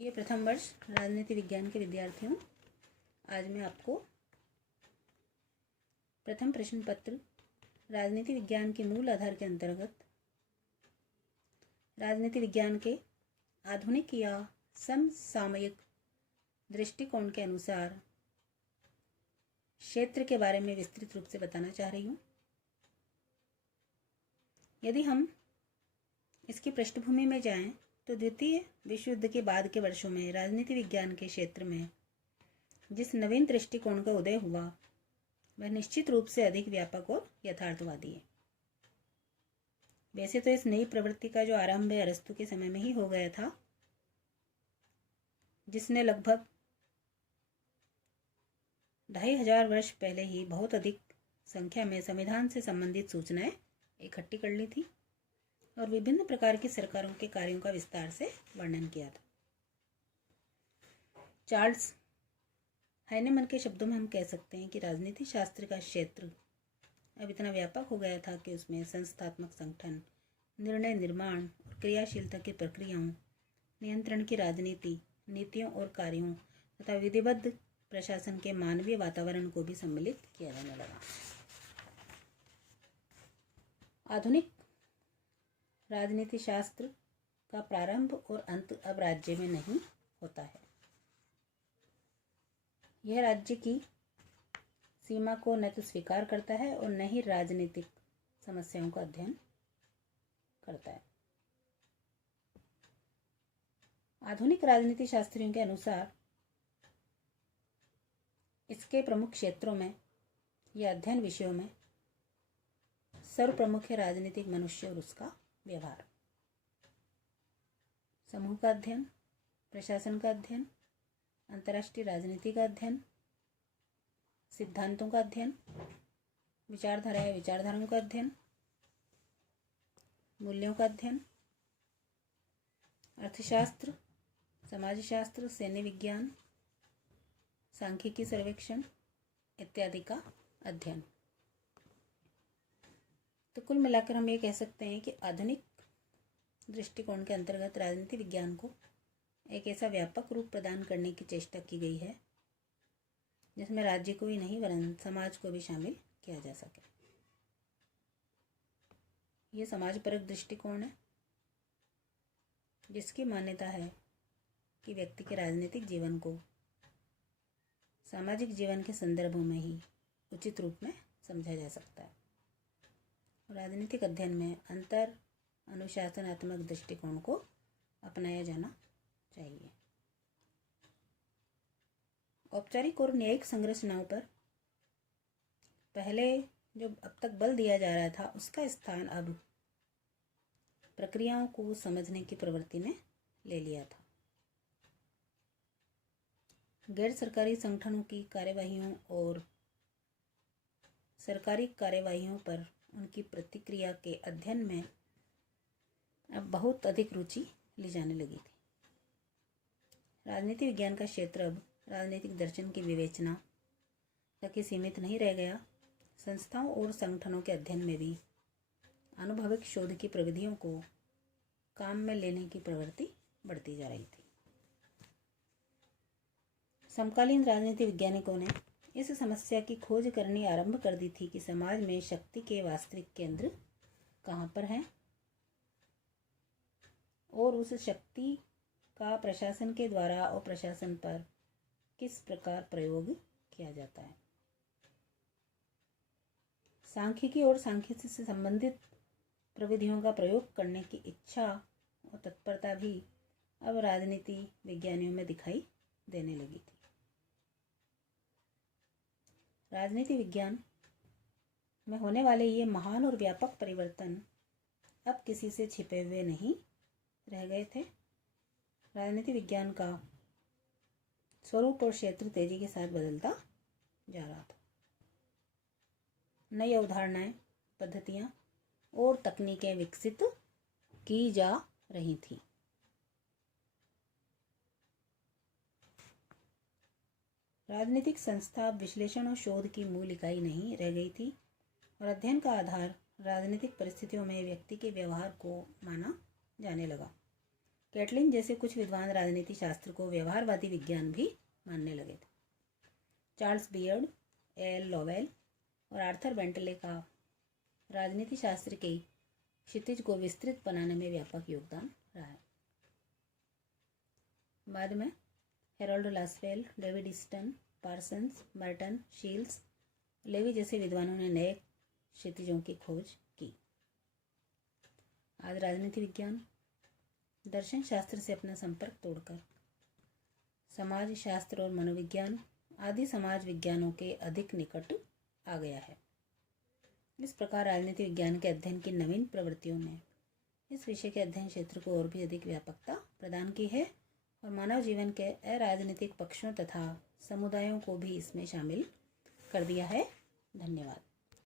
ये प्रथम वर्ष राजनीति विज्ञान के विद्यार्थियों, आज मैं आपको प्रथम प्रश्न पत्र राजनीति विज्ञान के मूल आधार के अंतर्गत राजनीति विज्ञान के आधुनिक या समसामयिक दृष्टिकोण के अनुसार क्षेत्र के बारे में विस्तृत रूप से बताना चाह रही हूँ। यदि हम इसकी पृष्ठभूमि में जाएं तो द्वितीय विश्व युद्ध के बाद के वर्षों में राजनीति विज्ञान के क्षेत्र में जिस नवीन दृष्टिकोण का उदय हुआ वह निश्चित रूप से अधिक व्यापक और यथार्थवादी है। वैसे तो इस नई प्रवृत्ति का जो आरंभ अरस्तु के समय में ही हो गया था, जिसने लगभग 2500 वर्ष पहले ही बहुत अधिक संख्या में संविधान से संबंधित सूचनाएं इकट्ठी कर ली थी और विभिन्न प्रकार की सरकारों के कार्यों का विस्तार से वर्णन किया था। चार्ल्स हाइनेमन के शब्दों में हम कह सकते हैं कि राजनीति शास्त्र का क्षेत्र अब इतना व्यापक हो गया था कि उसमें संस्थात्मक संगठन, निर्णय निर्माण और क्रियाशीलता की प्रक्रियाओं, नियंत्रण की राजनीति, नीतियों और कार्यों तथा विधिबद्ध प्रशासन के मानवीय वातावरण को भी सम्मिलित किया जाने लगा। आधुनिक राजनीति शास्त्र का प्रारंभ और अंत अब राज्य में नहीं होता है। यह राज्य की सीमा को न तो स्वीकार करता है और न ही राजनीतिक समस्याओं का अध्ययन करता है। आधुनिक राजनीति शास्त्रियों के अनुसार इसके प्रमुख क्षेत्रों में या अध्ययन विषयों में सर्वप्रमुख है राजनीतिक मनुष्य और उसका व्यवहार, समूह का अध्ययन, प्रशासन का अध्ययन, अंतर्राष्ट्रीय राजनीति का अध्ययन, सिद्धांतों का अध्ययन, विचारधारा या विचारधाराओं का अध्ययन, मूल्यों का अध्ययन, अर्थशास्त्र, समाजशास्त्र, सैन्य विज्ञान, सांख्यिकी सर्वेक्षण इत्यादि का अध्ययन। तो कुल मिलाकर हम ये कह सकते हैं कि आधुनिक दृष्टिकोण के अंतर्गत राजनीति विज्ञान को एक ऐसा व्यापक रूप प्रदान करने की चेष्टा की गई है जिसमें राज्य को ही नहीं वरन समाज को भी शामिल किया जा सके। ये समाजपरक दृष्टिकोण है जिसकी मान्यता है कि व्यक्ति के राजनीतिक जीवन को सामाजिक जीवन के संदर्भों में ही उचित रूप में समझा जा सकता है। राजनीतिक अध्ययन में अंतर अनुशासनात्मक दृष्टिकोण को अपनाया जाना चाहिए। औपचारिक और न्यायिक संरचनाओं पर पहले जो अब तक बल दिया जा रहा था उसका स्थान अब प्रक्रियाओं को समझने की प्रवृत्ति ने ले लिया था। गैर सरकारी संगठनों की कार्यवाहियों और सरकारी कार्यवाहियों पर उनकी प्रतिक्रिया के अध्ययन में अब बहुत अधिक रुचि ली जाने लगी थी। राजनीति विज्ञान का क्षेत्र अब राजनीतिक दर्शन की विवेचना तक ही सीमित नहीं रह गया। संस्थाओं और संगठनों के अध्ययन में भी अनुभविक शोध की प्रविधियों को काम में लेने की प्रवृत्ति बढ़ती जा रही थी। समकालीन राजनीति वैज्ञानिकों ने इस समस्या की खोज करनी आरंभ कर दी थी कि समाज में शक्ति के वास्तविक केंद्र कहाँ पर हैं और उस शक्ति का प्रशासन के द्वारा और प्रशासन पर किस प्रकार प्रयोग किया जाता है। सांख्यिकी और सांख्यिकी से संबंधित प्रविधियों का प्रयोग करने की इच्छा और तत्परता भी अब राजनीति विज्ञानियों में दिखाई देने लगी थी। राजनीति विज्ञान में होने वाले ये महान और व्यापक परिवर्तन अब किसी से छिपे हुए नहीं रह गए थे। राजनीति विज्ञान का स्वरूप और क्षेत्र तेजी के साथ बदलता जा रहा था। नई अवधारणाएं, पद्धतियां और तकनीकें विकसित की जा रही थी। राजनीतिक संस्था विश्लेषण और शोध की मूल इकाई नहीं रह गई थी और अध्ययन का आधार राजनीतिक परिस्थितियों में व्यक्ति के व्यवहार को माना जाने लगा। कैटलिन जैसे कुछ विद्वान राजनीति शास्त्र को व्यवहारवादी विज्ञान भी मानने लगे थे। चार्ल्स बियर्ड, एल लोवेल और आर्थर बेंटले का राजनीति शास्त्र के क्षितिज को विस्तृत बनाने में व्यापक योगदान रहा है। बाद में Harold Lasswell, David Easton, Parsons, Merton, Shils, Levy जैसे विद्वानों ने नए क्षितिजों की खोज की। आज राजनीति विज्ञान दर्शन शास्त्र से अपना संपर्क तोड़कर समाज शास्त्र और मनोविज्ञान आदि समाज विज्ञानों के अधिक निकट आ गया है। इस प्रकार राजनीति विज्ञान के अध्ययन की नवीन प्रवृत्तियों ने इस विषय के अध्ययन क्षेत्र को और भी अधिक व्यापकता प्रदान की है और मानव जीवन के अराजनीतिक पक्षों तथा समुदायों को भी इसमें शामिल कर दिया है। धन्यवाद।